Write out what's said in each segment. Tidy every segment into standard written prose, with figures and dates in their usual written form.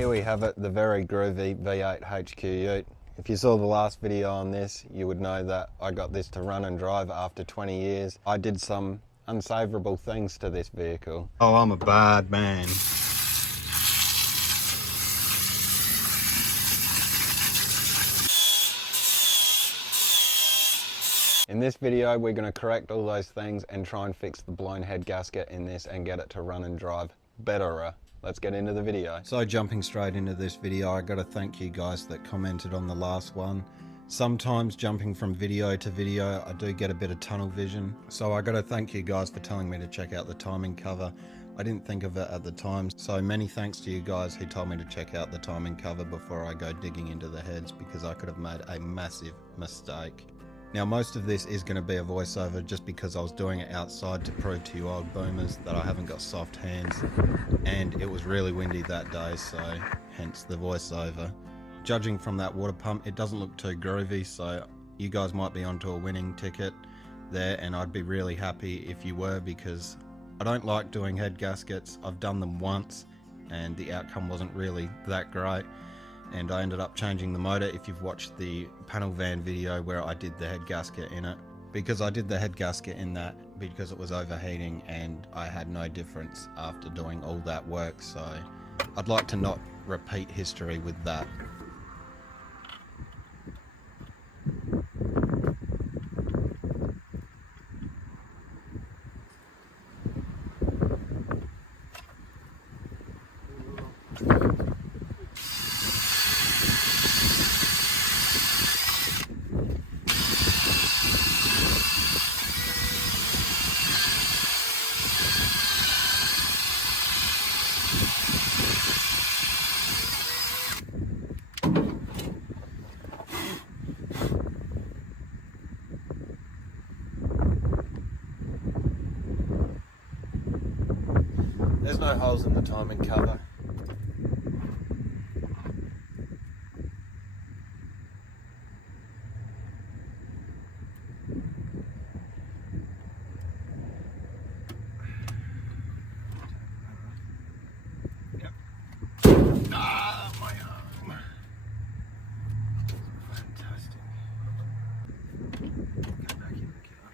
Here we have it, the very groovy V8 HQ Ute. If you saw the last video on this, you would know that I got this to run and drive after 20 years. I did some unsavourable things to this vehicle. Oh, I'm a bad man. In this video, we're going to correct all those things and try and fix the blown head gasket in this and get it to run and drive better. Let's get into the video. So jumping straight into this video, I got to thank you guys that commented on the last one. Sometimes jumping from video to video, I do get a bit of tunnel vision. So I got to thank you guys for telling me to check out the timing cover. I didn't think of it at the time. So many thanks to you guys who told me to check out the timing cover before I go digging into the heads, because I could have made a massive mistake. Now most of this is going to be a voiceover just because I was doing it outside to prove to you old boomers that I haven't got soft hands, and it was really windy that day, so hence the voiceover. Judging from that water pump, it doesn't look too groovy, so you guys might be onto a winning ticket there, and I'd be really happy if you were, because I don't like doing head gaskets. I've done them once and the outcome wasn't really that great, and I ended up changing the motor. If you've watched the panel van video where I did the head gasket in it, because I did the head gasket in that because it was overheating and I had no difference after doing all that work, so I'd like to not repeat history with that. There's no holes in the timing cover. Yep. Ah, my arm. Fantastic. Go back in the car.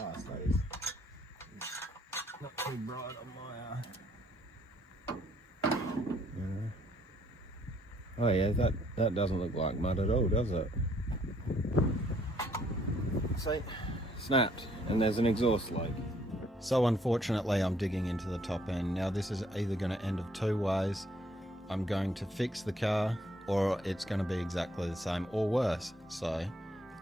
Last, that is not too bright on my Oh yeah, that doesn't look like mud at all, does it? See, snapped, and there's an exhaust leak. So unfortunately I'm digging into the top end. Now this is either going to end of two ways. I'm going to fix the car, or it's going to be exactly the same or worse. So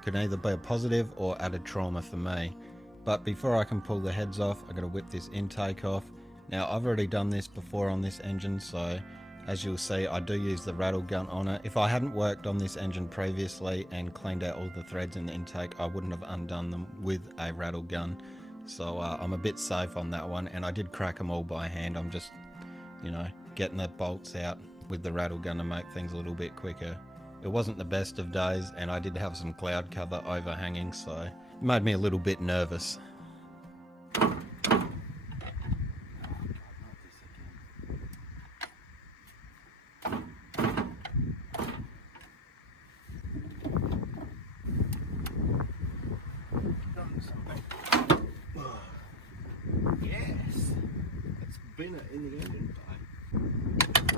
could either be a positive or added trauma for me. But before I can pull the heads off, I got to whip this intake off. Now I've already done this before on this engine, so as you'll see, I do use the rattle gun on it. If I hadn't worked on this engine previously and cleaned out all the threads in the intake, I wouldn't have undone them with a rattle gun. So I'm a bit safe on that one, and I did crack them all by hand. I'm just, you know, getting the bolts out with the rattle gun to make things a little bit quicker. It wasn't the best of days, and I did have some cloud cover overhanging, so it made me a little bit nervous. Yes! It's been in the engine bay.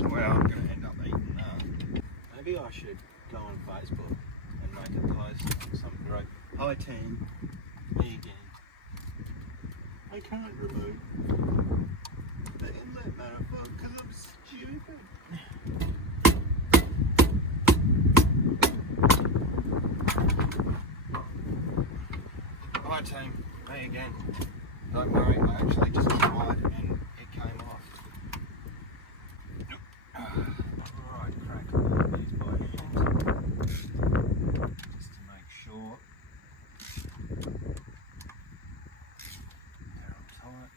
Well, I'm going to end up eating that. Maybe I should go on Facebook and make a post on some group. Hi team, me again. I can't remove the inlet manifold because I'm stupid. Hi team, me again. Don't worry, I actually just tried and it came off. Alright, crack these by hand. Just to make sure they're on tight.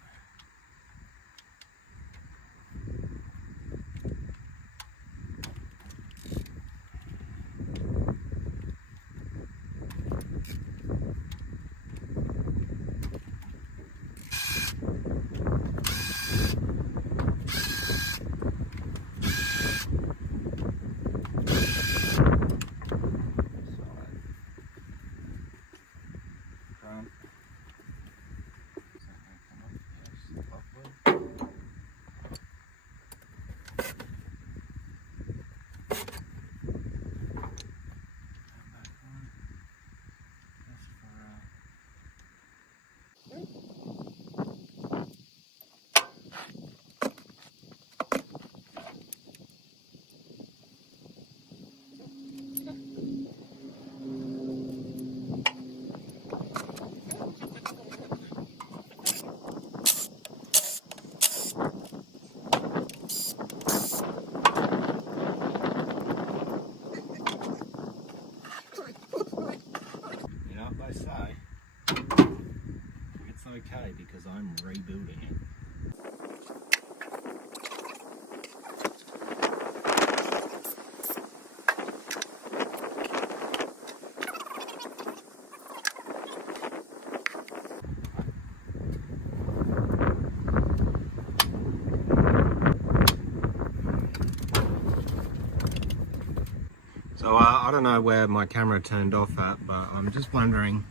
So I don't know where my camera turned off at, but I'm just wondering,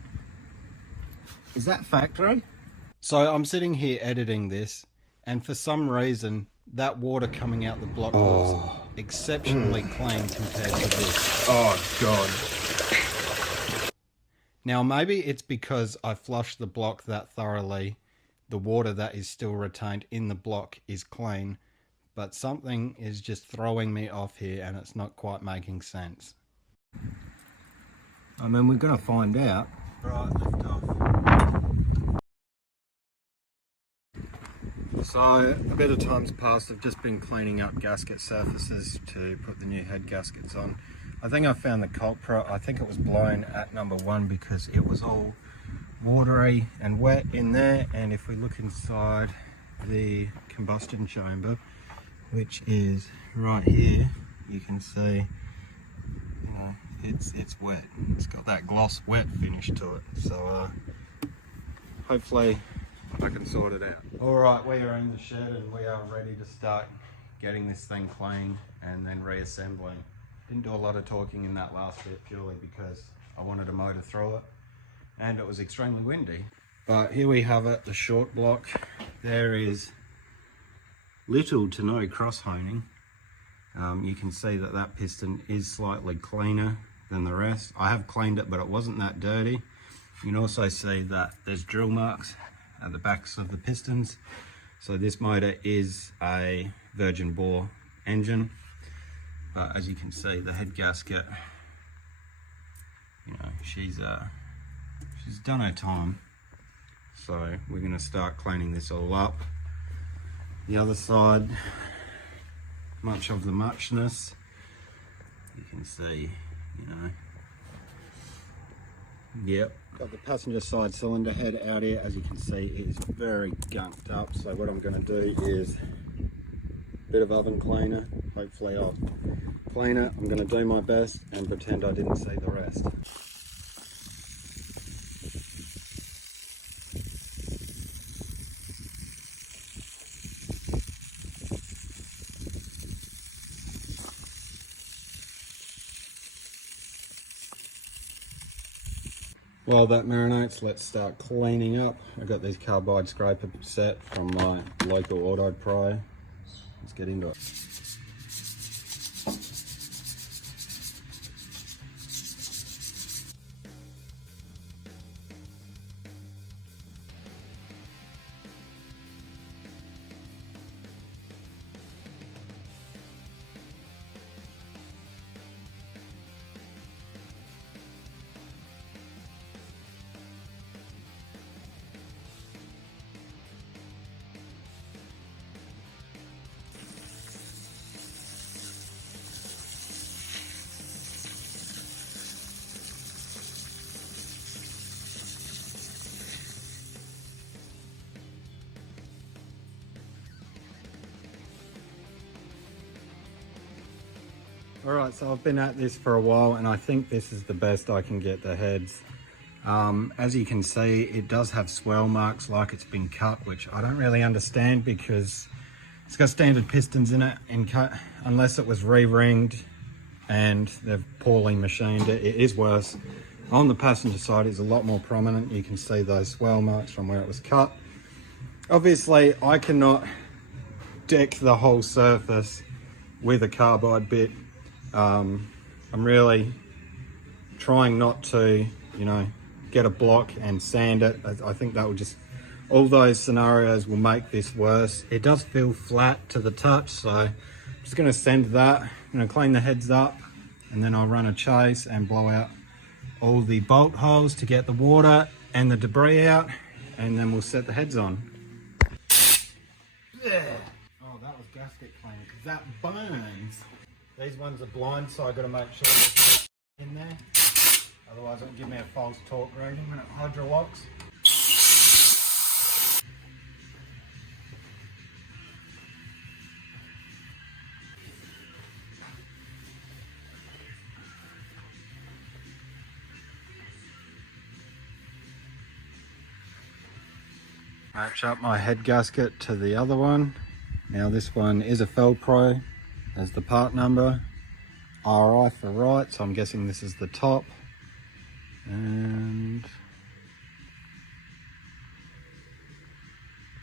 is that factory? So I'm sitting here editing this, and for some reason that water coming out the block looks exceptionally clean compared to this. Oh god. Now maybe it's because I flushed the block that thoroughly, the water that is still retained in the block is clean, but something is just throwing me off here and it's not quite making sense. I mean, we're going to find out. Right, lift off. So a bit of time's passed. I've just been cleaning up gasket surfaces to put the new head gaskets on. I think I found the culprit. I think it was blown at number 1 because it was all watery and wet in there. And if we look inside the combustion chamber, which is right here, you can see, you know, it's wet. It's got that gloss wet finish to it. So hopefully I can sort it out. All right, we are in the shed and we are ready to start getting this thing cleaned and then reassembling. Didn't do a lot of talking in that last bit purely because I wanted to motor through it and it was extremely windy. But here we have it, the short block. There is little to no cross honing. You can see that that piston is slightly cleaner than the rest. I have cleaned it, but it wasn't that dirty. You can also see that there's drill marks at the backs of the pistons. So this motor is a virgin bore engine. But as you can see, the head gasket, you know, she's done her time. So we're going to start cleaning this all up. The other side, much of the muchness. You can see, you know. Yep, got the passenger side cylinder head out here. As you can see, it is very gunked up. So what I'm going to do is a bit of oven cleaner. Hopefully I'll clean it. I'm going to do my best and pretend I didn't see the rest. While that marinates, let's start cleaning up. I got these carbide scraper set from my local auto pro. Let's get into it. Alright, so I've been at this for a while and I think this is the best I can get the heads. As you can see, it does have swell marks like it's been cut, which I don't really understand because it's got standard pistons in it and cut, unless it was re-ringed and they've poorly machined it. It is worse. On the passenger side, it's a lot more prominent. You can see those swell marks from where it was cut. Obviously, I cannot deck the whole surface with a carbide bit. I'm really trying not to, you know, get a block and sand it. I think that will just, all those scenarios will make this worse. It does feel flat to the touch, so I'm just going to sand that. I'm going to clean the heads up and then I'll run a chase and blow out all the bolt holes to get the water and the debris out, and then we'll set the heads on. Yeah. Oh, that was gasket cleaning because that burns. These ones are blind, so I've got to make sure there's in there. Otherwise it'll give me a false torque rating when it hydrolocks. Match up my head gasket to the other one. Now this one is a Felpro as the part number. RI for right, so I'm guessing this is the top. And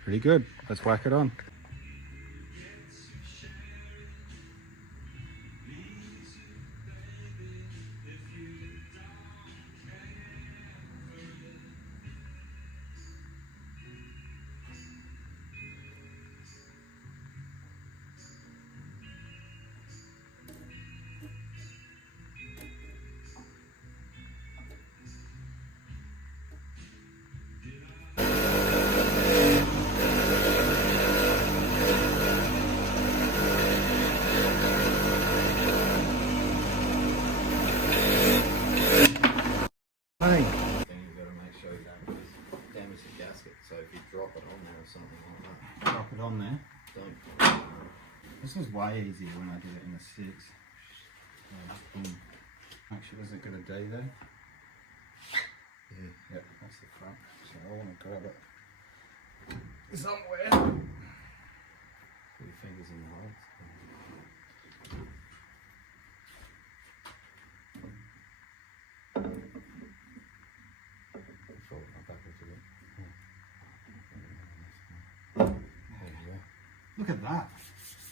pretty good. Let's whack it on. Hey. You've got to make sure you don't damage the gasket. So if you drop it on there or something like that. Drop it on there? Don't. This was way easier when I did it in a 6. Boom. Actually, was it got a D there? Yeah. Yep, that's the front. So I want to grab it somewhere. Put your fingers in the holes. Look at that.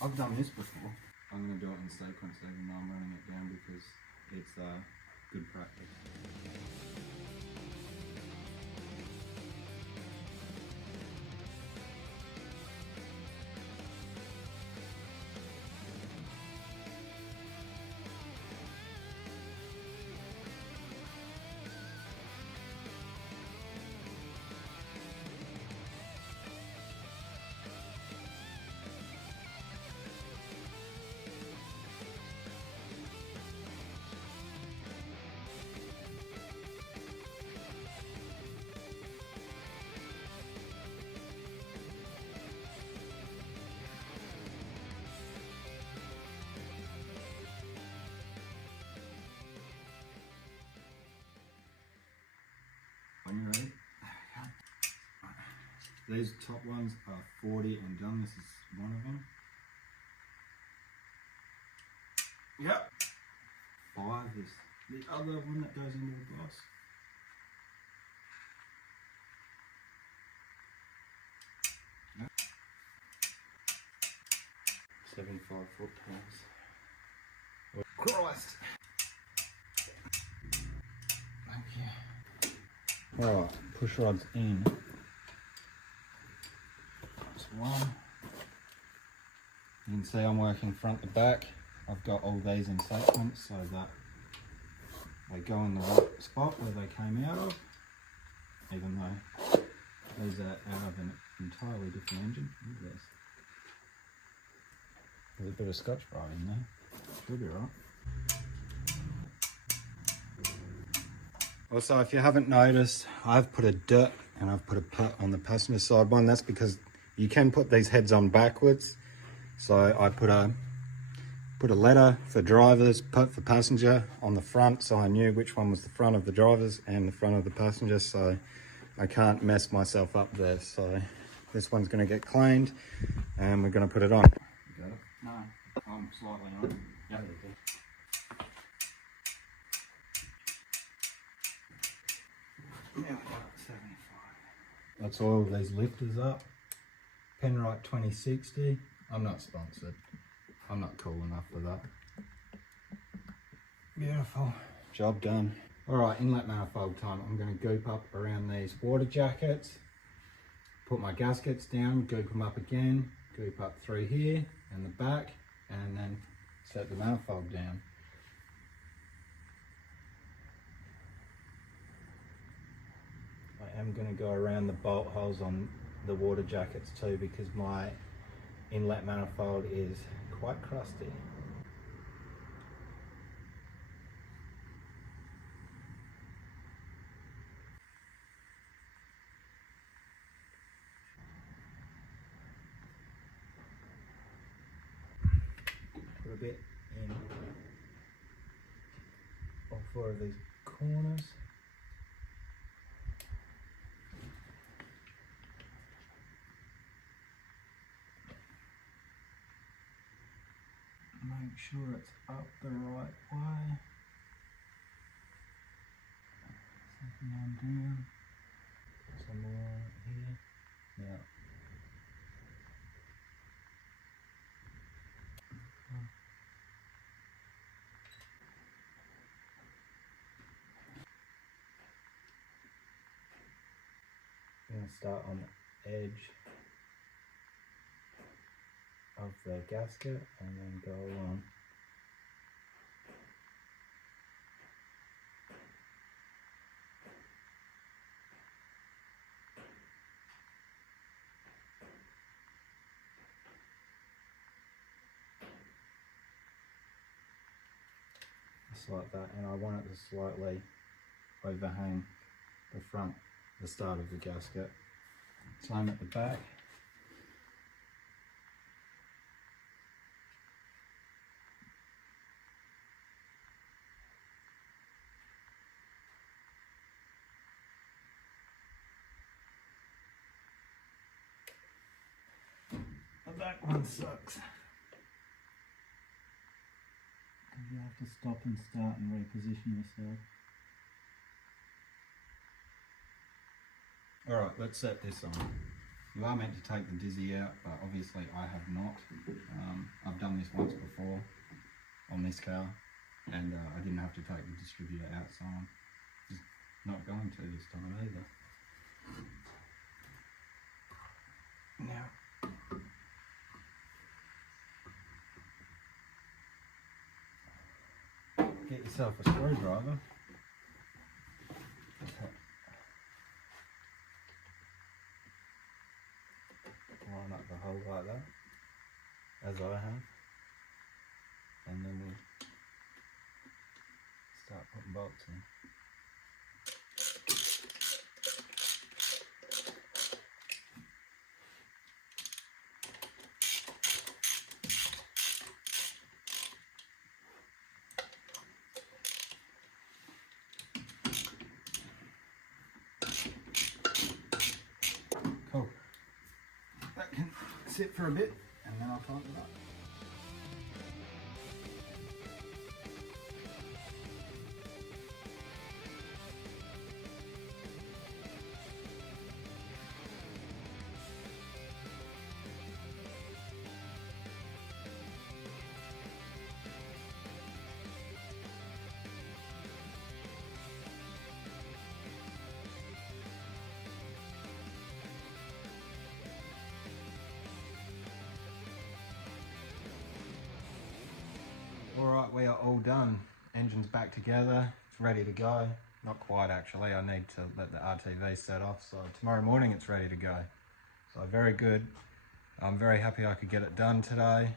I've done this before. I'm going to do it in sequence even though I'm running it down because it's good practice. When you're ready, these top ones are 40 and done. This is one of them. Yep. 5 is the other one that goes into the glass. Yep. 75 foot pounds. Oh, Christ. Thank you. Alright, push rods in. That's one. You can see I'm working front to back. I've got all these in sequence so that they go in the right spot where they came out of, even though these are out of an entirely different engine. Look at this. There's a bit of Scotch-Brite in there. Should be right. Also, if you haven't noticed, I've put a dirt and I've put a put on the passenger side one. That's because you can put these heads on backwards. So I put a letter for drivers, put for passenger on the front, so I knew which one was the front of the drivers and the front of the passenger, so I can't mess myself up there. So this one's going to get cleaned and we're going to put it on. You got it? No, I'm slightly on. Yep. Yeah, 75. Let's oil these lifters up. Penrite 2060. I'm not sponsored. I'm not cool enough for that. Beautiful. Job done. Alright, inlet manifold time. I'm going to goop up around these water jackets. Put my gaskets down, goop them up again. Goop up through here and the back. And then set the manifold down. I am going to go around the bolt holes on the water jackets too because my inlet manifold is quite crusty. Put a bit in all 4 of these corners. Make sure it's up the right One down, some more here. Yeah. I'm going to start on the edge of the gasket and then go along. Just like that, and I want it to slightly overhang the front, the start of the gasket. Same at the back. The back one sucks. Because you have to stop and start and reposition yourself. Alright, let's set this on. You are meant to take the dizzy out, but obviously I have not. I've done this once before on this car, and I didn't have to take the distributor out, so I'm just not going to this time either. Now, get yourself a screwdriver. Line up the hole like that, as I have, and then we'll start putting bolts in. Cool. That can sit for a bit and then I'll tighten it up. Alright, we are all done. Engine's back together, it's ready to go. Not quite actually, I need to let the RTV set off, so tomorrow morning it's ready to go. So very good. I'm very happy I could get it done today.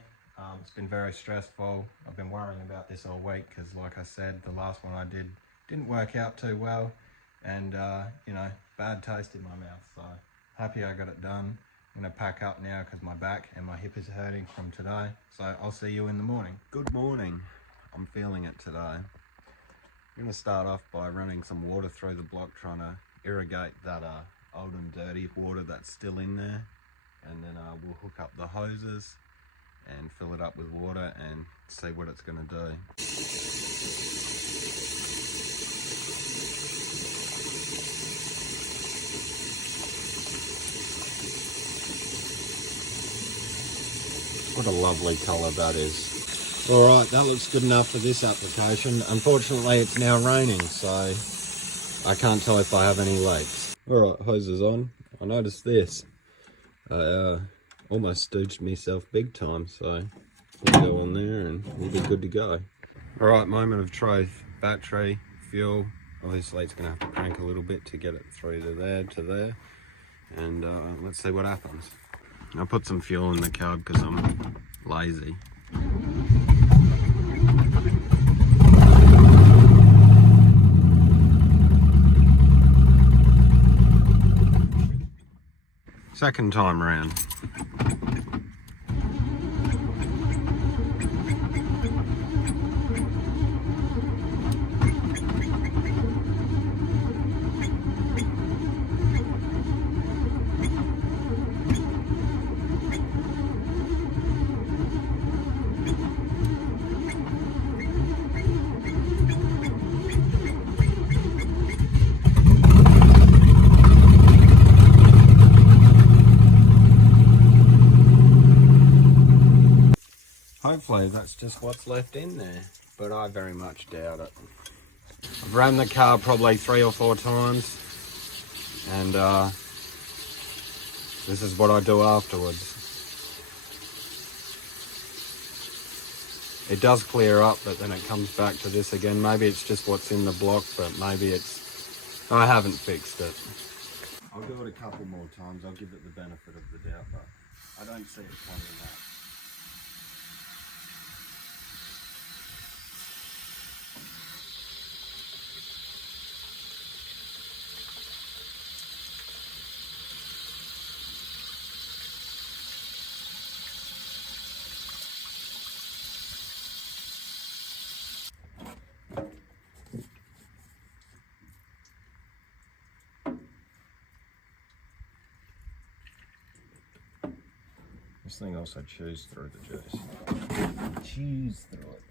It's been very stressful. I've been worrying about this all week because like I said, the last one I did didn't work out too well, and you know, bad taste in my mouth, so happy I got it done. I'm going to pack up now because my back and my hip is hurting from today. So I'll see you in the morning. Good morning. I'm feeling it today. I'm going to start off by running some water through the block, trying to irrigate that old and dirty water that's still in there. And then we'll hook up the hoses and fill it up with water and see what it's going to do. What a lovely colour that is. Alright, that looks good enough for this application. Unfortunately it's now raining, so I can't tell if I have any leaks. Alright, hose is on. I noticed this. I almost stooged myself big time, so we'll go on there and we'll be good to go. Alright, moment of truth. Battery, fuel. Obviously it's going to have to crank a little bit to get it through to there. And let's see what happens. I put some fuel in the carb because I'm lazy. Second time around. So that's just what's left in there, but I very much doubt it. I've ran the car probably 3 or 4 times, and this is what I do afterwards. It does clear up, but then it comes back to this again. Maybe it's just what's in the block, but maybe it's... I haven't fixed it. I'll do it a couple more times. I'll give it the benefit of the doubt, but I don't see it coming out. This thing also chews through the juice. Chews through it.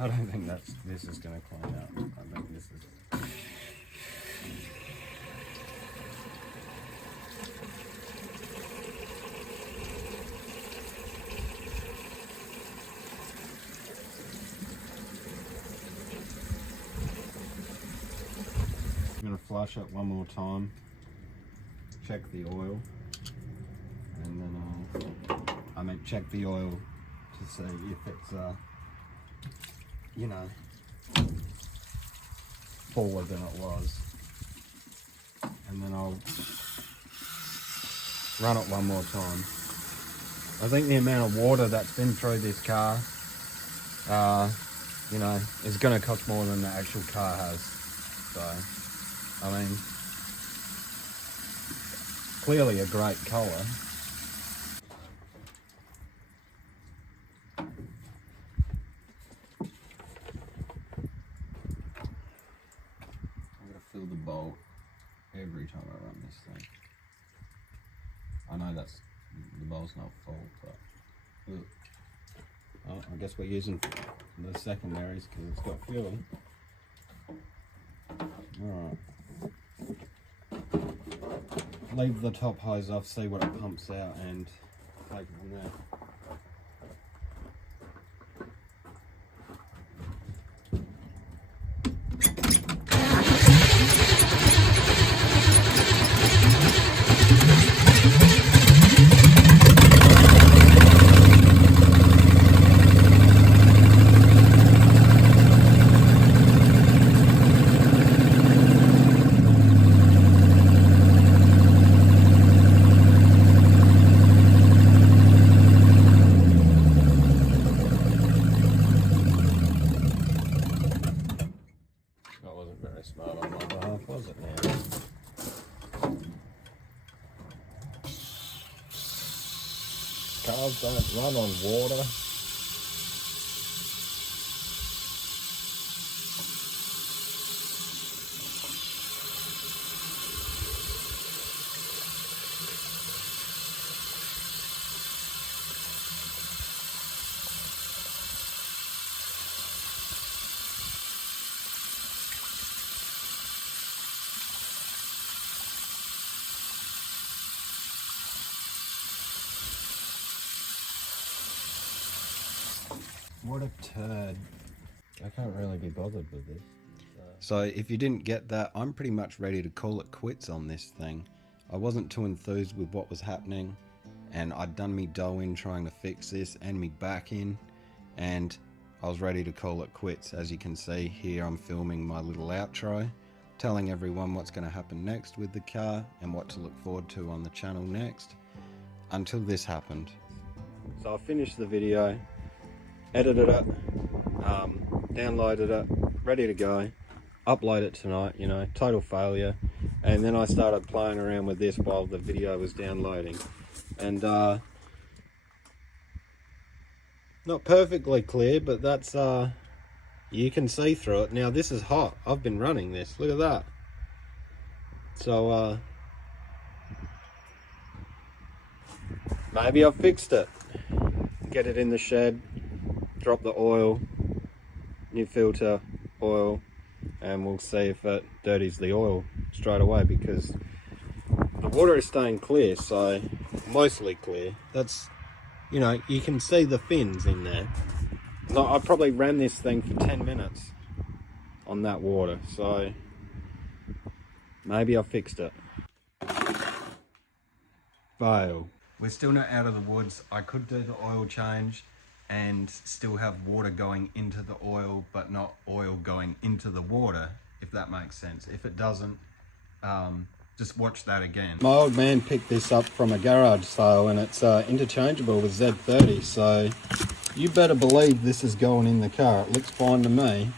I don't think this is going to clean out. I think this is... I'm going to flush it one more time, check the oil, and then check the oil to see if it's you know, fuller than it was, and then I'll run it one more time. I think the amount of water that's been through this car, you know, is going to cost more than the actual car has. So, I mean, clearly a great colour. Fill the bolt every time I run this thing. I know the bolt's not full, but I guess we're using the secondaries because it's got fuel. Alright. Leave the top hose off, see what it pumps out, and take it from there. Cars don't run on water. What a turd. I can't really be bothered with this. So if you didn't get that, I'm pretty much ready to call it quits on this thing. I wasn't too enthused with what was happening, and I'd done me dough in trying to fix this and me back in, and I was ready to call it quits. As you can see here, I'm filming my little outro telling everyone what's going to happen next with the car and what to look forward to on the channel next, until this happened. So I finished the video, edited it, downloaded it, ready to go, upload it tonight, you know, total failure. And then I started playing around with this while the video was downloading. And not perfectly clear, but that's you can see through it. Now this is hot. I've been running this. Look at that. So maybe I've fixed it. Get it in the shed, drop the oil, new filter, oil, and we'll see if it dirties the oil straight away, because the water is staying clear, so mostly clear. That's, you know, you can see the fins in there. No, I probably ran this thing for 10 minutes on that water, so maybe I fixed it. Fail. We're still not out of the woods. I could do the oil change and still have water going into the oil, but not oil going into the water, if that makes sense. If it doesn't, just watch that again. My old man picked this up from a garage sale, and it's interchangeable with Z30, so you better believe this is going in the car. It looks fine to me.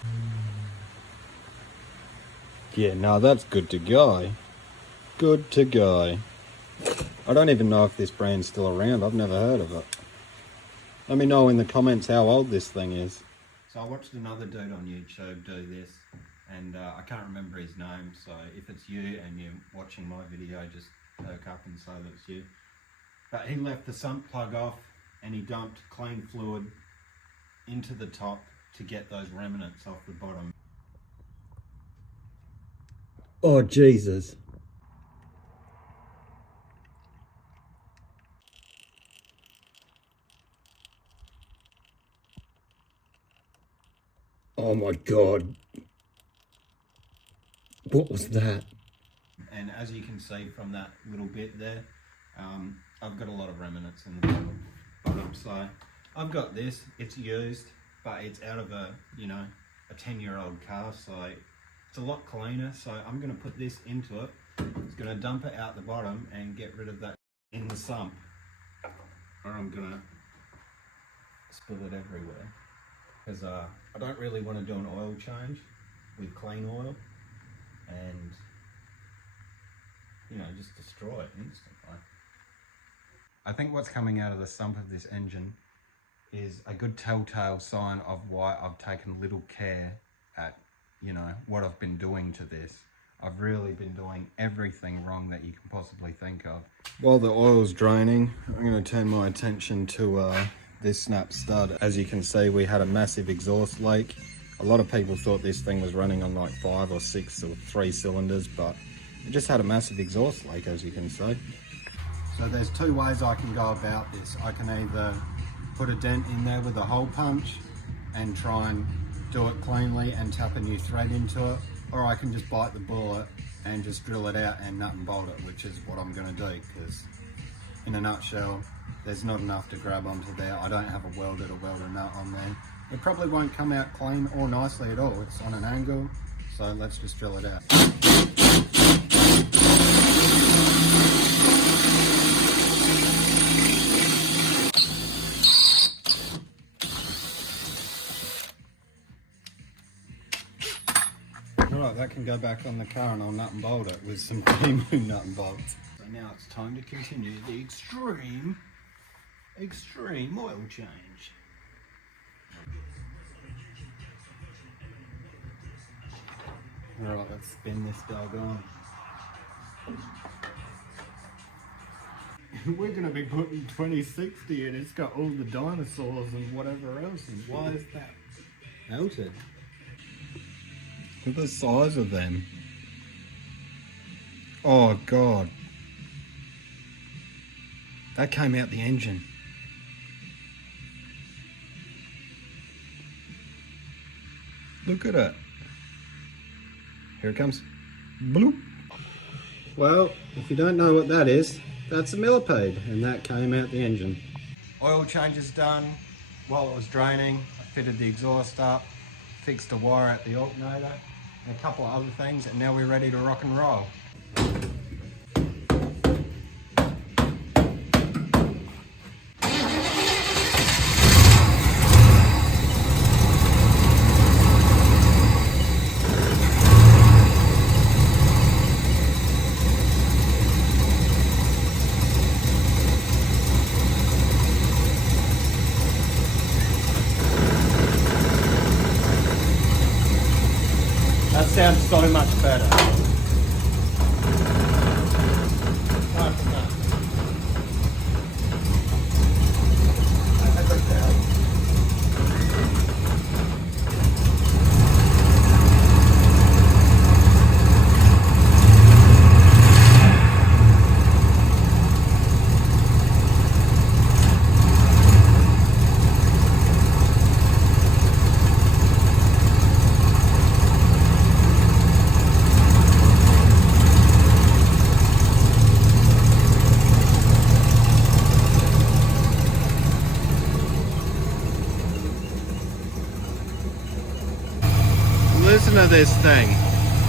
Yeah, no, that's good to go. Good to go. I don't even know if this brand's still around. I've never heard of it. Let me know in the comments how old this thing is. So I watched another dude on YouTube do this, and I can't remember his name, so if it's you and you're watching my video, just perk up and say that it's you. But he left the sump plug off and he dumped clean fluid into the top to get those remnants off the bottom. Oh Jesus. Oh my God. What was that? And as you can see from that little bit there, I've got a lot of remnants in the bottom. So I've got this, it's used, but it's out of a, you know, a 10-year-old car, so it's a lot cleaner. So I'm gonna put this into it. It's gonna dump it out the bottom and get rid of that in the sump, or I'm gonna spill it everywhere. Because I don't really want to do an oil change with clean oil and, you know, just destroy it instantly. I think what's coming out of the sump of this engine is a good telltale sign of why I've taken little care at, you know, what I've been doing to this. I've really been doing everything wrong that you can possibly think of. While the oil's draining, I'm going to turn my attention to this snap stud. As you can see, we had a massive exhaust leak. A lot of people thought this thing was running on like 5 or 6 or 3 cylinders, but it just had a massive exhaust leak, as you can see. So there's 2 ways I can go about this. I can either put a dent in there with a hole punch and try and do it cleanly and tap a new thread into it, or I can just bite the bullet and just drill it out and nut and bolt it, which is what I'm going to do, because in a nutshell, there's not enough to grab onto there. I don't have a welder to weld a nut on there. It probably won't come out clean or nicely at all. It's on an angle, so let's just drill it out. Alright, that can go back on the car and I'll nut and bolt it with some Timu nut and bolts. So now it's time to continue the extreme oil change. Alright, let's spin this dog on. We're going to be putting 2060 in. It's got all the dinosaurs and whatever else. And why is that melted? Look at the size of them. Oh God. That came out the engine. Look at it. Here it comes. Bloop. Well, if you don't know what that is, that's a millipede, and that came out the engine. Oil change is done. While it was draining, I fitted the exhaust up, fixed a wire at the alternator, and a couple of other things, and now we're ready to rock and roll. That sounds so much better. Listen to this thing.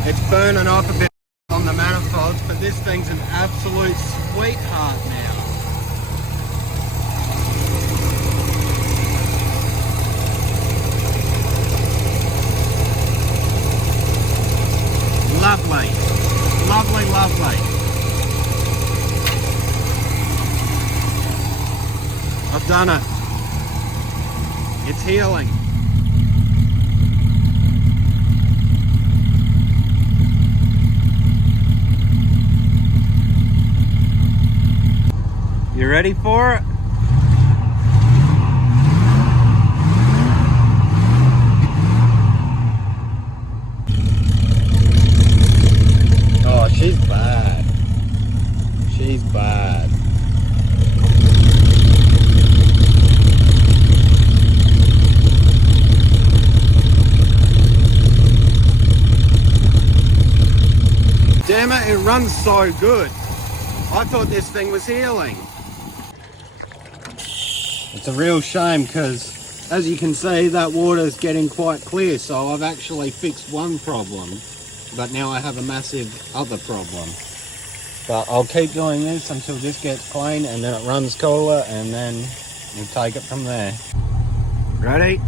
It's burning off a bit on the manifolds, but this thing's an absolute sweetheart now. Lovely. Lovely, lovely. I've done it. It's healing. You ready for it? Oh, she's bad. She's bad. Damn it, it runs so good. I thought this thing was healing. It's a real shame because, as you can see, that water's getting quite clear, so I've actually fixed one problem, but now I have a massive other problem. But I'll keep doing this until this gets clean, and then it runs cooler, and then we'll take it from there. Ready?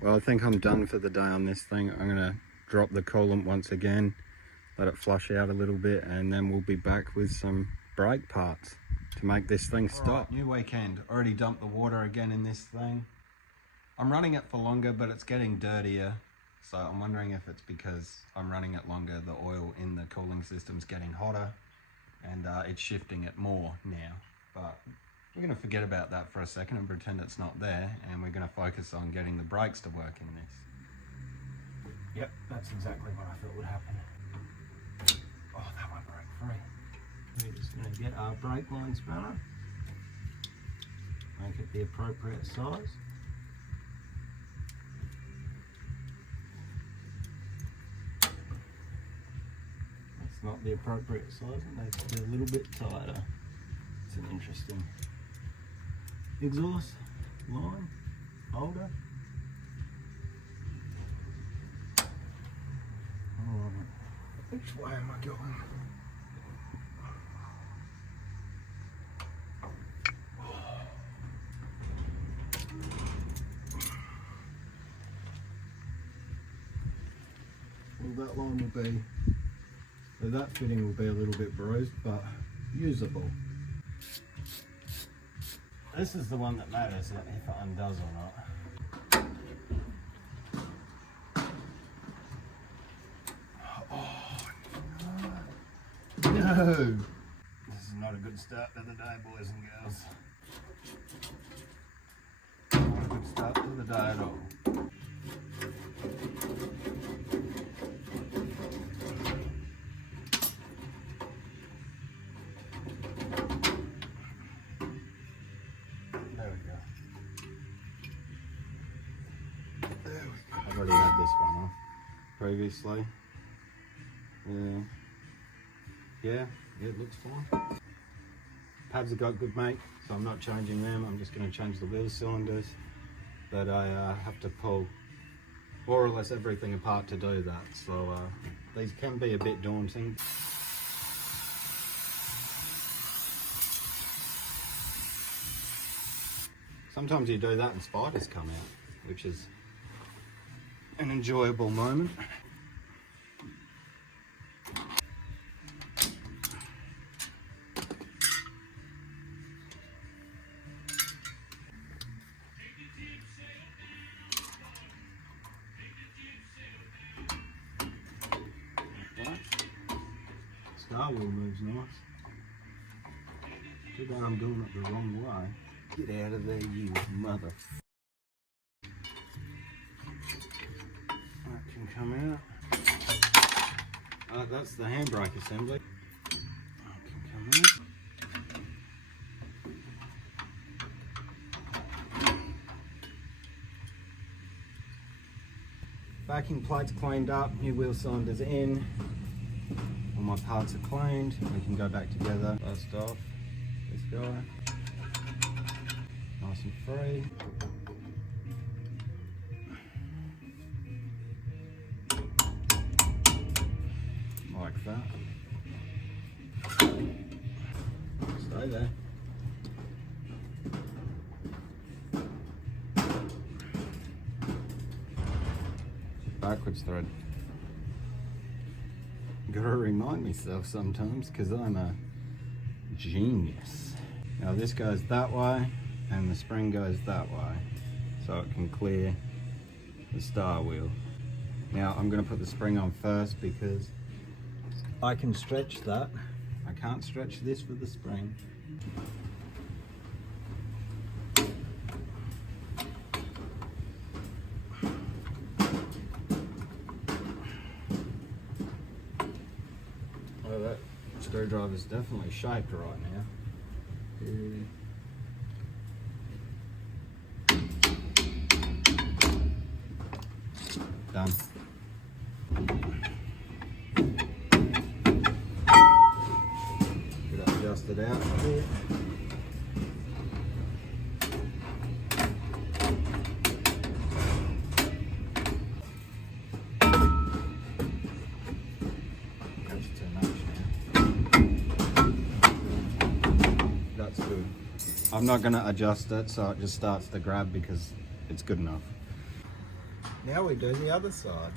Well, I think I'm done for the day on this thing. I'm going to drop the coolant once again, let it flush out a little bit, and then we'll be back with some brake parts to make this thing stop. Right, new weekend. Already dumped the water again in this thing. I'm running it for longer, but it's getting dirtier, so I'm wondering if it's because I'm running it longer, the oil in the cooling system's getting hotter, and it's shifting it more now. But we're going to forget about that for a second and pretend it's not there, and we're going to focus on getting the brakes to work in this. Yep, that's exactly what I thought would happen. Oh, that one broke free. We're just going to get our brake line spanner, make it the appropriate size. That's not the appropriate size, it needs to be a little bit tighter. It's an interesting exhaust line holder. Which way am I going? Well, that line will be, that fitting will be a little bit bruised, but usable. This is the one that matters, if it undoes or not. No! This is not a good start to the day, boys and girls. Not a good start to the day at all. There we go. I've already had this one off previously. Yeah, it looks fine. Pads have got good make, so I'm not changing them. I'm just going to change the wheel cylinders, but I have to pull more or less everything apart to do that, so these can be a bit daunting. Sometimes you do that and spiders come out, which is an enjoyable moment. Star wheel moves nice. Too bad I'm doing it the wrong way. Get out of there, you mother. That can come out. That's the handbrake assembly. That can come out. Backing plates cleaned up, new wheel cylinders in. All my parts are cleaned. We can go back together. First off, this guy. Nice and free. Like that. Stay there. Backwards thread. Gotta remind myself sometimes because I'm a genius. Now this goes that way and the spring goes that way so it can clear the star wheel. Now I'm going to put the spring on first because I can stretch that. I can't stretch this with the spring. Oh, that screwdriver's definitely shaped right now. Done. Get that adjusted out here. That's too much now. That's good. I'm not going to adjust it so it just starts to grab because it's good enough. Now we do the other side.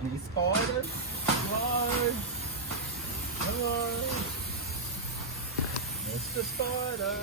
Any spiders? Hello? Hello? Mr. Spider.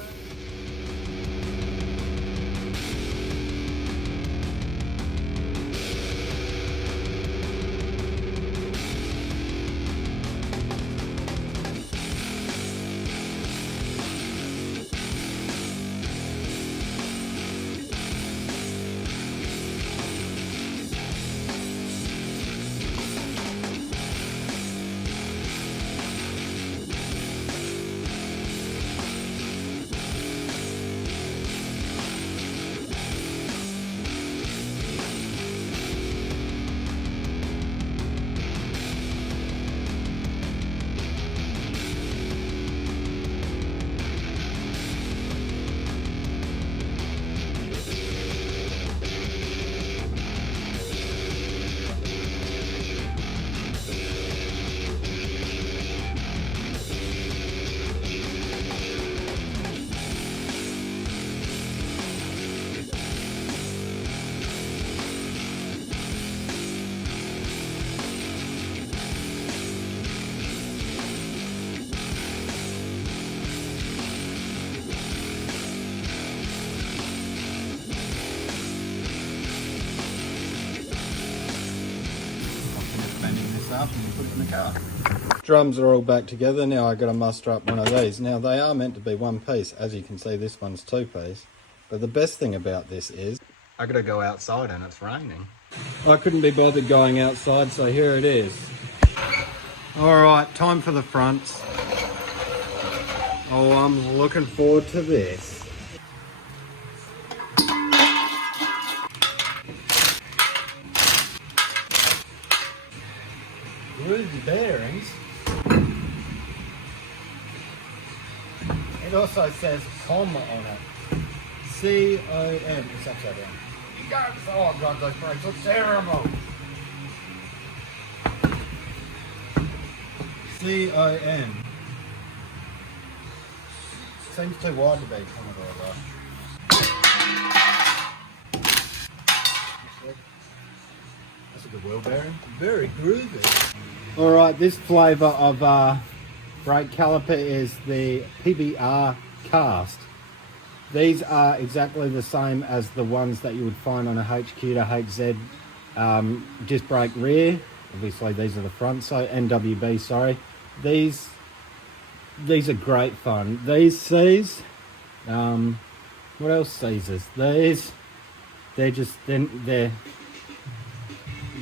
Up and put it in the car. Drums are all back together. Now I've got to muster up one of these. Now they are meant to be one piece. As you can see, this one's two piece. But the best thing about this is I got to go outside and it's raining. I couldn't be bothered going outside, so here it is. All right, time for the fronts. Oh, I'm looking forward to this. Lose the bearings. It also says COM on it. C-O-M. It's upside down. You guys, oh god, those brakes look terrible. C-O-M. Seems too wide to be Commodore though. That's a good wheel bearing. Very groovy. Alright, this flavour of brake caliper is the PBR cast. These are exactly the same as the ones that you would find on a HQ to HZ disc brake rear. Obviously these are the front, so NWB, sorry. These are great fun. These C's, what else C's? These,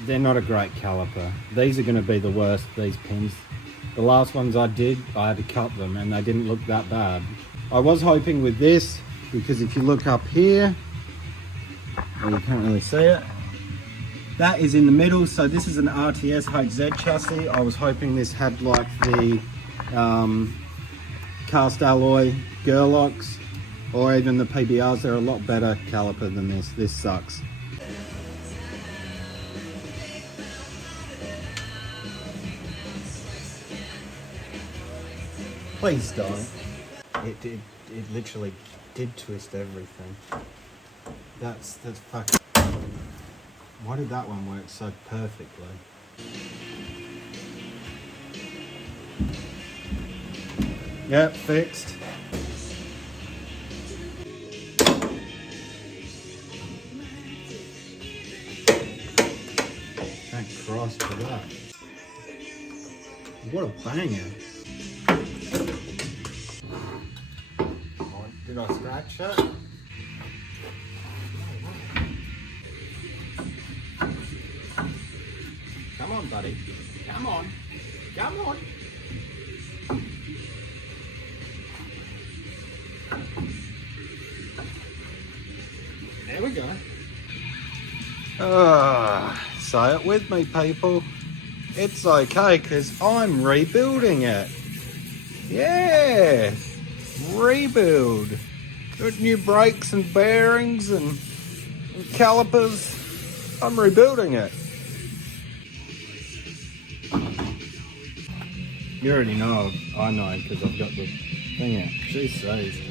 they're not a great caliper. These are going to be the worst, these pins. The last ones I did, I had to cut them and they didn't look that bad. I was hoping with this, because if you look up here, well, you can't really see it, that is in the middle. So this is an RTS HZ chassis. I was hoping this had like the cast alloy Gerlachs or even the PBRs. They're a lot better caliper than this. This sucks. Please don't. It literally did twist everything. That's fucking. Why did that one work so perfectly? Yep, fixed. Thank Christ for that. What a banger. Did I scratch it? Come on, buddy. Come on. Come on. There we go. Say it with me, people. It's okay, because I'm rebuilding it. Yeah. Rebuild. Got new brakes and bearings and calipers. I'm rebuilding it. You already know, I know, because I've got the thing out. Jeez.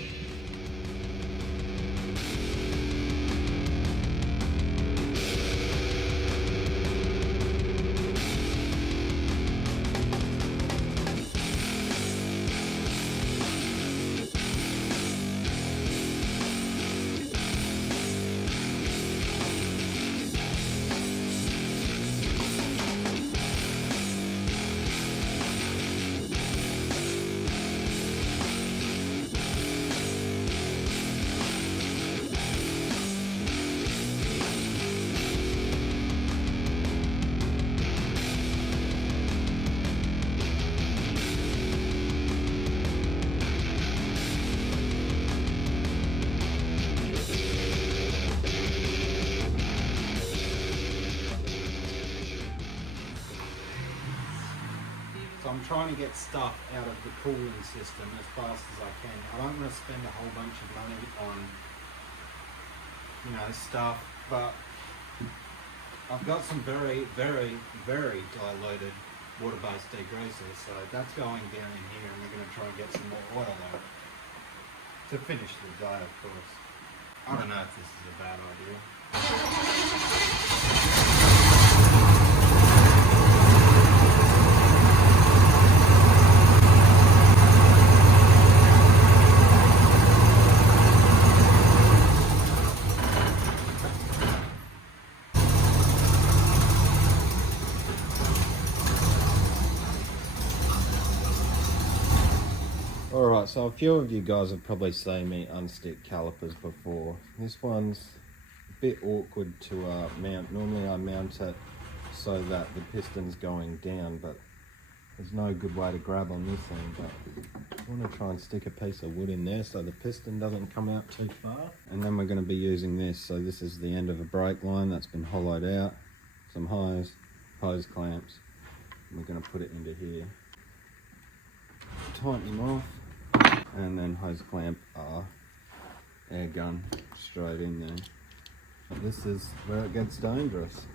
So I'm trying to get stuff out of the cooling system as fast as I can. I don't want to spend a whole bunch of money on, stuff, but I've got some very, very, very diluted water-based degreaser, so that's going down in here, and we're going to try and get some more oil out to finish the day, of course. I don't know if this is a bad idea. Alright, so a few of you guys have probably seen me unstick calipers before. This one's a bit awkward to mount. Normally I mount it so that the piston's going down, but there's no good way to grab on this end. But I want to try and stick a piece of wood in there so the piston doesn't come out too far. And then we're going to be using this. So this is the end of a brake line that's been hollowed out. Some hose clamps. And we're going to put it into here. Tighten them off. and then hose clamp are air gun straight in there. But this is where it gets dangerous.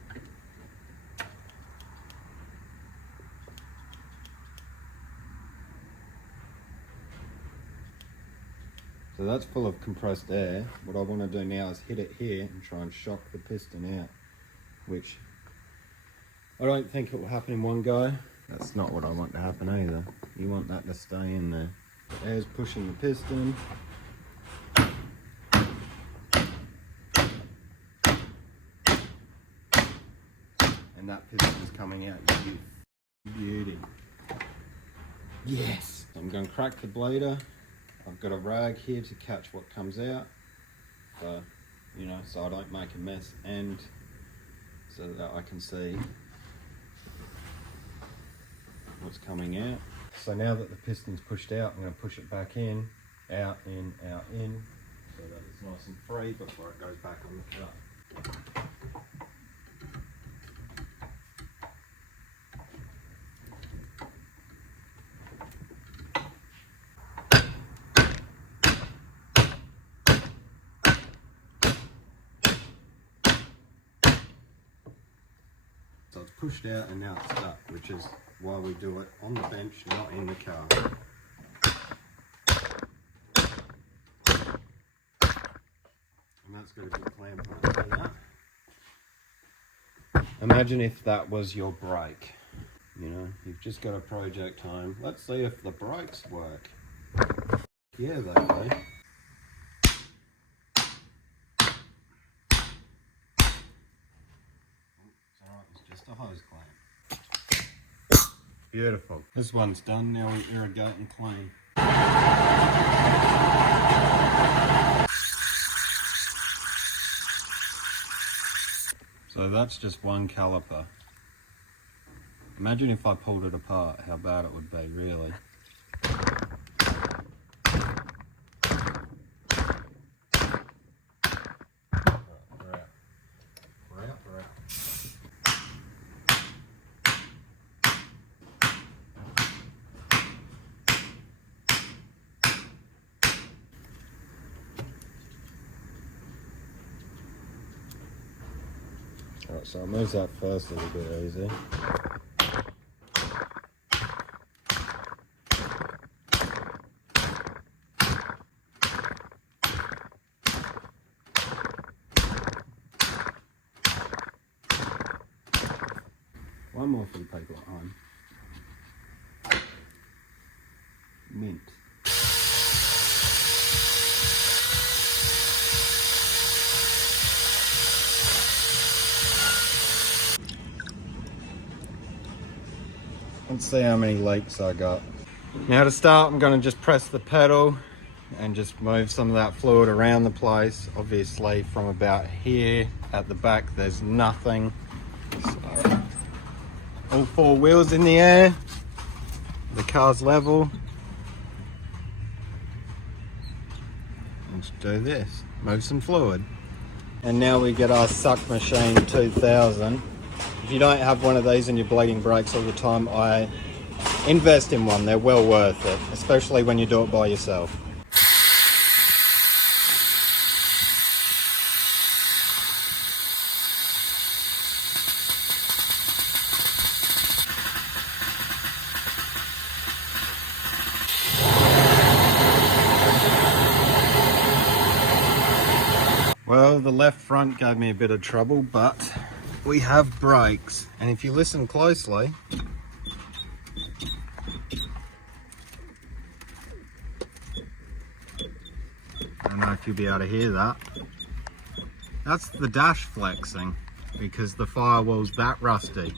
So that's full of compressed air. What I want to do now is hit it here and try and shock the piston out, which I don't think it will happen in one go. That's not what I want to happen either. You want that to stay in there. Air's pushing the piston. And that piston's coming out, you beauty. Yes! I'm going to crack the bleeder. I've got a rag here to catch what comes out, so, you know, so I don't make a mess, and so that I can see what's coming out. So now that the piston's pushed out, I'm going to push it back in, out, in, out, in, so that it's nice and free before it goes back on the cut. So it's pushed out and now it's stuck, which is why we do it on the bench, not in the car. And that's got a good clamp on it. Like that. Imagine if that was your brake. You know, you've just got a project home. Let's see if the brakes work. Yeah, they do. Just a hose clamp. Beautiful. This one's done. Now we irrigate and clean. So that's just one caliper. Imagine if I pulled it apart, how bad it would be, really. Alright, so I'll move that first a little bit easy. One more for the people at home. Mint. Let's see how many leaks I got. Now to start, I'm going to just press the pedal and just move some of that fluid around the place. Obviously from about here at the back there's nothing. So, all four wheels in the air, the car's level. Let's do this, move some fluid. And now we get our Suck Machine 2000. If you don't have one of these and you're bleeding brakes all the time, I invest in one. They're well worth it, especially when you do it by yourself. Well, the left front gave me a bit of trouble, but we have brakes, and if you listen closely, I don't know if you'll be able to hear that. That's the dash flexing because the firewall's that rusty.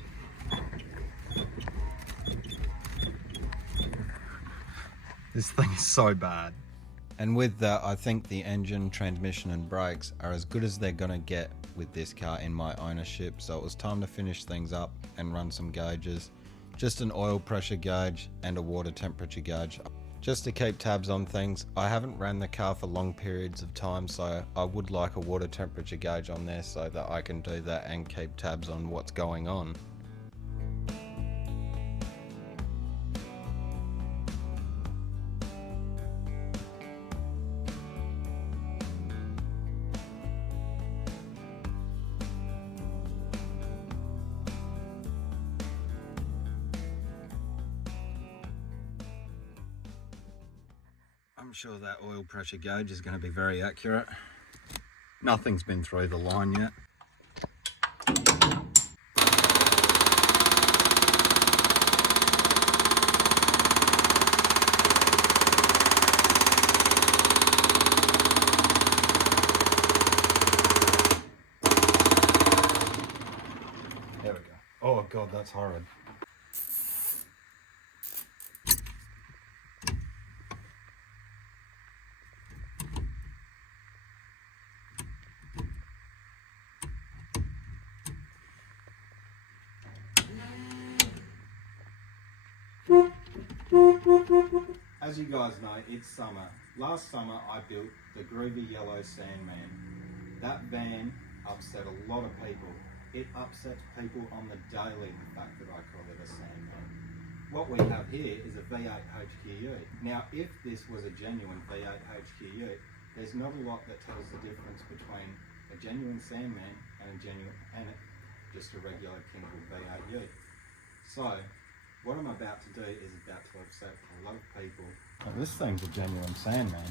This thing is so bad. And with that, I think the engine, transmission and brakes are as good as they're gonna get with this car in my ownership. So it was time to finish things up and run some gauges. Just an oil pressure gauge and a water temperature gauge. Just to keep tabs on things. I haven't ran the car for long periods of time, so I would like a water temperature gauge on there so that I can do that and keep tabs on what's going on. I'm sure that oil pressure gauge is going to be very accurate. Nothing's been through the line yet. There we go. Oh God, that's horrid. As you guys know, it's summer. Last summer I built the groovy yellow Sandman. That van upset a lot of people. It upsets people on the daily, the fact that I call it a Sandman. What we have here is a V8 HQU. Now, if this was a genuine V8 HQU, there's not a lot that tells the difference between a genuine Sandman and just a regular Kindle V8U. So, what I'm about to do is about to upset a lot of people. Now, this thing's a genuine Sandman.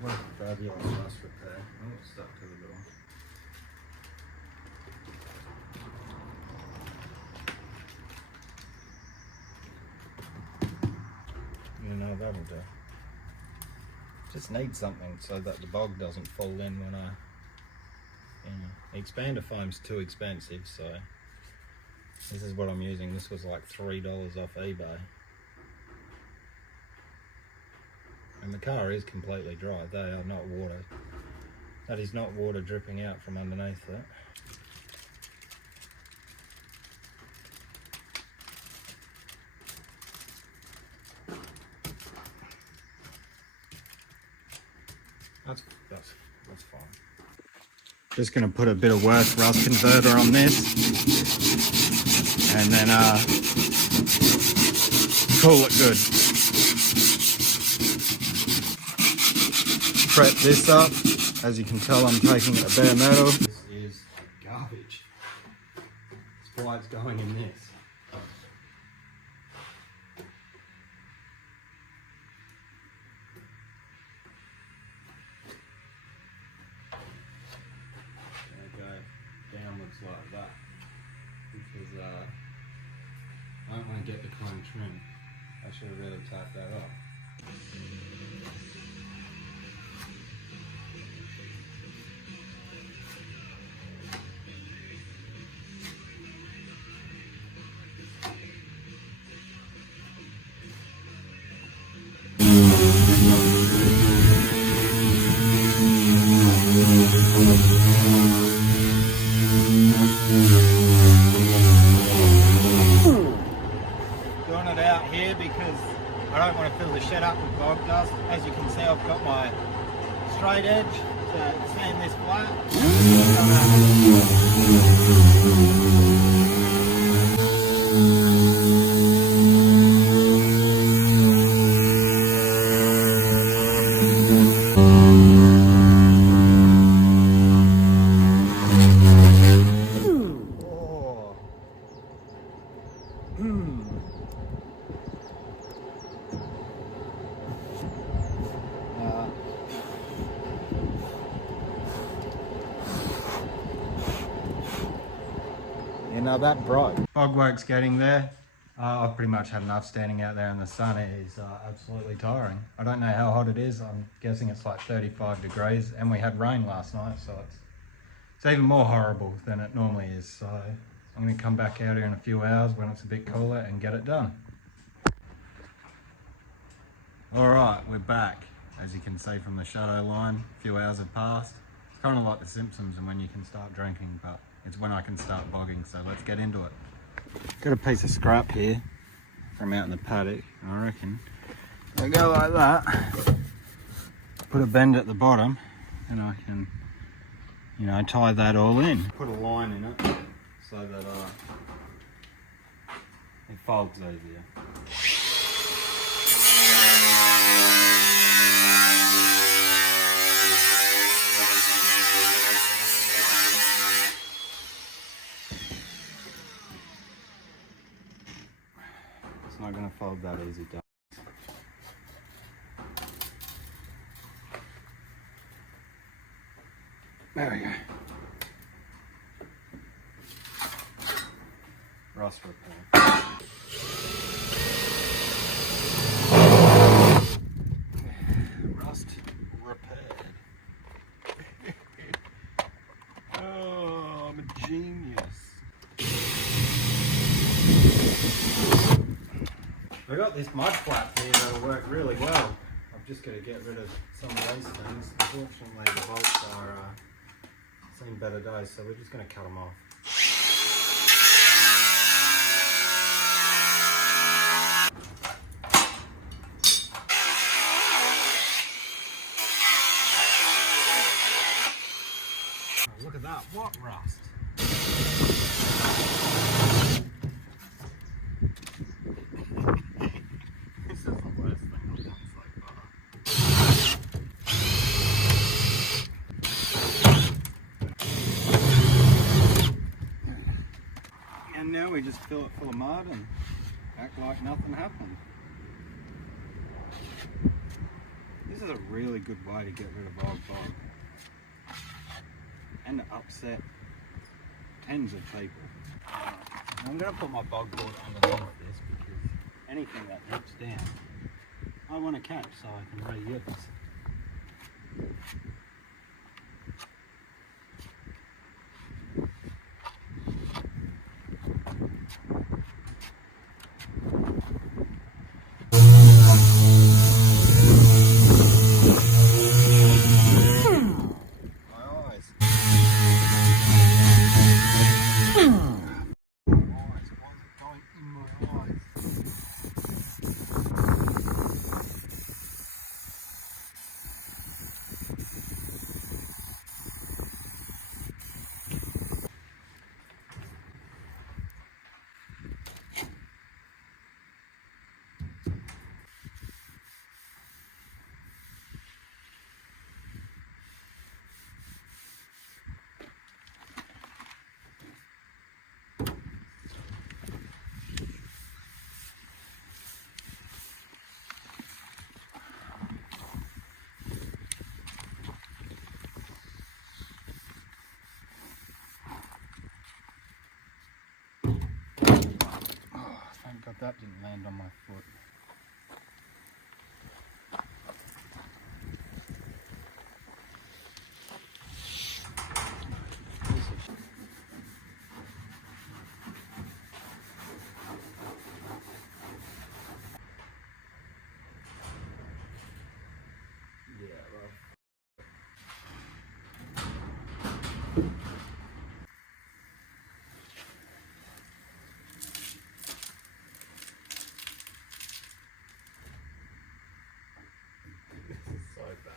What a fabulous rust repair. Oh, it's stuck to the door. You know, that'll do. Just need something so that the bog doesn't fall in when I, the expander foam's too expensive, so this is what I'm using. This was like $3 off eBay. And the car is completely dry. They are not water. That is not water dripping out from underneath it. That's fine. Just going to put a bit of worse rust converter on this, and then call it good. Prep this up. As you can tell, I'm taking it to bare metal. This is garbage. That's why it's going in this. Downwards like that, because I don't want to get the chrome trim. I should have really tapped that off. I don't want to fill the shed up with bog dust. As you can see, I've got my straight edge to sand this flat. You know, that bright. Bodywork's getting there. I've pretty much had enough standing out there in the sun. It is absolutely tiring. I don't know how hot it is. I'm guessing it's like 35 degrees, and we had rain last night, so it's even more horrible than it normally is. So I'm going to come back out here in a few hours when it's a bit cooler and get it done. Alright, we're back. As you can see from the shadow line, a few hours have passed. It's kind of like The Simpsons and when you can start drinking, but it's when I can start bogging, so let's get into it. Got a piece of scrap here from out in the paddock, I reckon. I go like that, put a bend at the bottom, and I can, you know, tie that all in. Put a line in it so that it folds easier. job that easy done. There we go. Rust repair. Rust repaired. Oh, I'm a genius. I got this mud flap here that'll work really well. I've just got to get rid of some of those things. Unfortunately, the bolts are seen better days, so we're just going to cut them off. Oh, look at that! What rust! This is the worst thing I've done so far. And now we just fill it full of mud and act like nothing happened. This is a really good way to get rid of old bog and to upset tens of people. I'm going to put my bog board underneath this because anything that drips down I want to catch so I can reuse. Thank God that didn't land on my foot. So bad.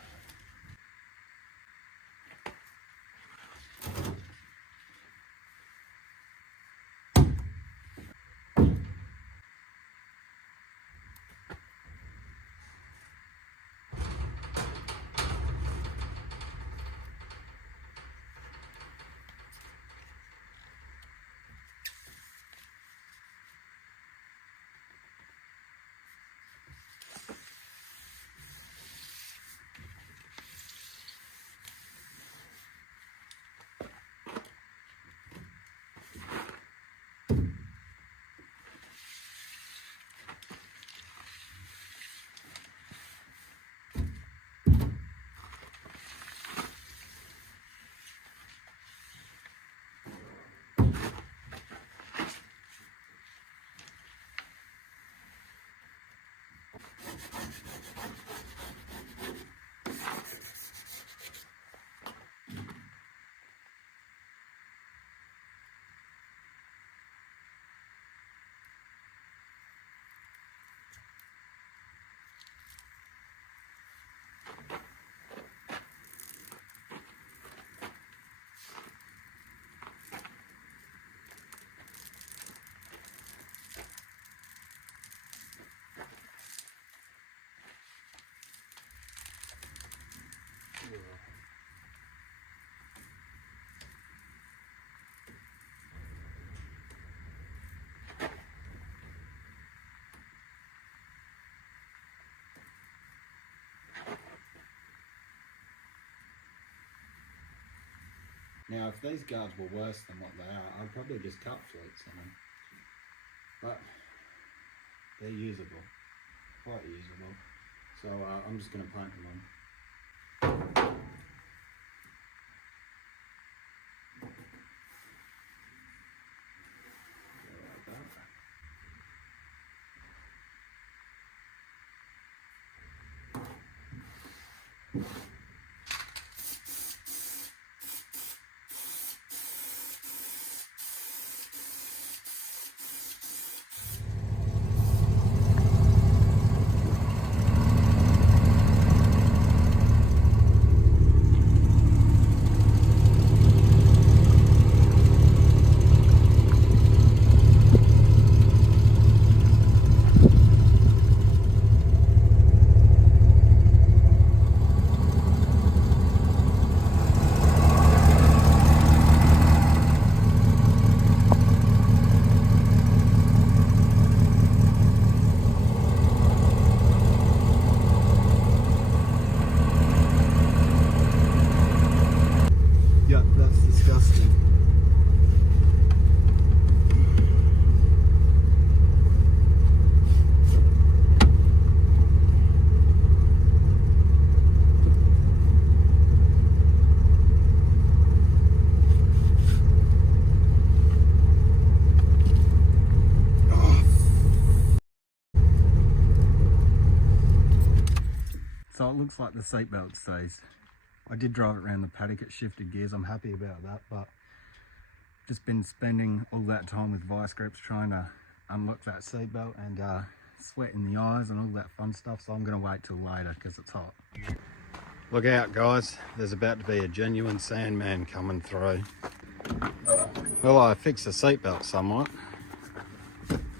Now, if these guards were worse than what they are, I'd probably just cut fleets on them. But they're usable, quite usable. So I'm just going to paint them on. Yeah, that's disgusting. So it looks like the seatbelt stays. I did drive it around the paddock, it shifted gears, I'm happy about that, but just been spending all that time with vice grips trying to unlock that seatbelt and sweat in the eyes and all that fun stuff, so I'm going to wait till later because it's hot. Look out guys, there's about to be a genuine Sandman coming through. Well, I fixed the seatbelt somewhat.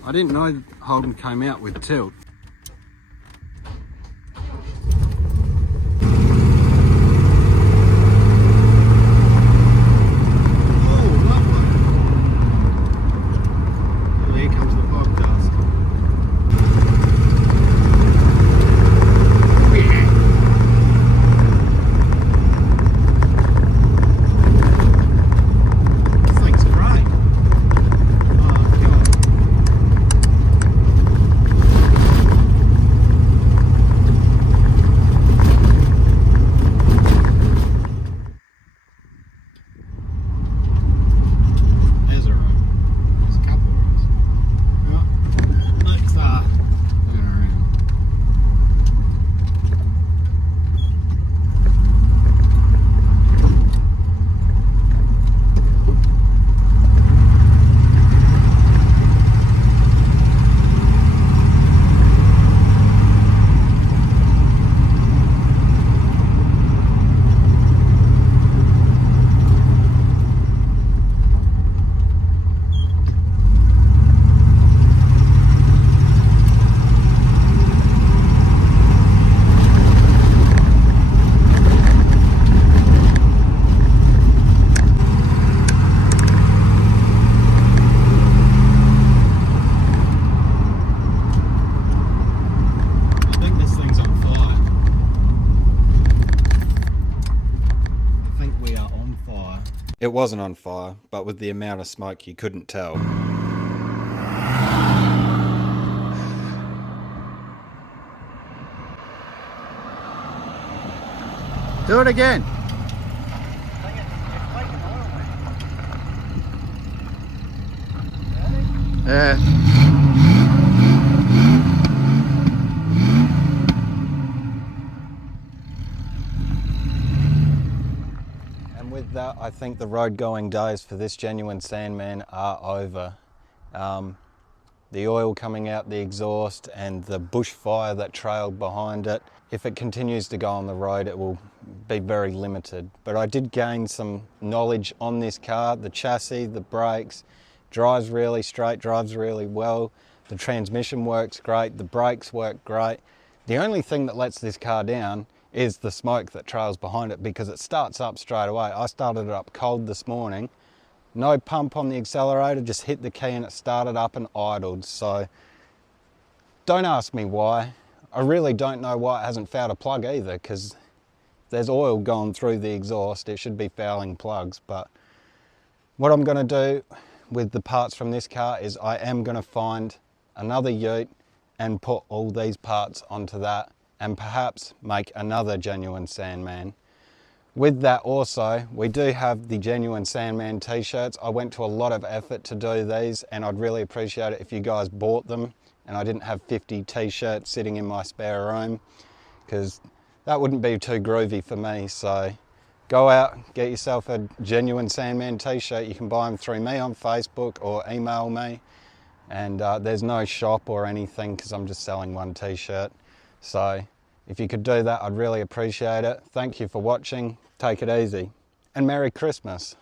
I didn't know Holden came out with tilt. It wasn't on fire, but with the amount of smoke you couldn't tell. Do it again. Yeah. And with that, I think the road going days for this genuine Sandman are over. The oil coming out the exhaust and the bushfire that trailed behind it, if it continues to go on the road, it will be very limited. But I did gain some knowledge on this car, the chassis, the brakes, drives really straight, drives really well. The transmission works great, the brakes work great. The only thing that lets this car down is the smoke that trails behind it because it starts up straight away. I started it up cold this morning. No pump on the accelerator, just hit the key and it started up and idled. So don't ask me why. I really don't know why it hasn't fouled a plug either, because there's oil going through the exhaust. It should be fouling plugs, but What I'm going to do with the parts from this car is I am going to find another ute and put all these parts onto that and perhaps make another genuine Sandman. With that also, we do have the genuine Sandman t-shirts. I went to a lot of effort to do these and I'd really appreciate it if you guys bought them and I didn't have 50 t-shirts sitting in my spare room, because that wouldn't be too groovy for me. So go out, get yourself a genuine Sandman t-shirt. You can buy them through me on Facebook or email me. And there's no shop or anything because I'm just selling one t-shirt. So if you could do that, I'd really appreciate it. Thank you for watching. Take it easy. And Merry Christmas.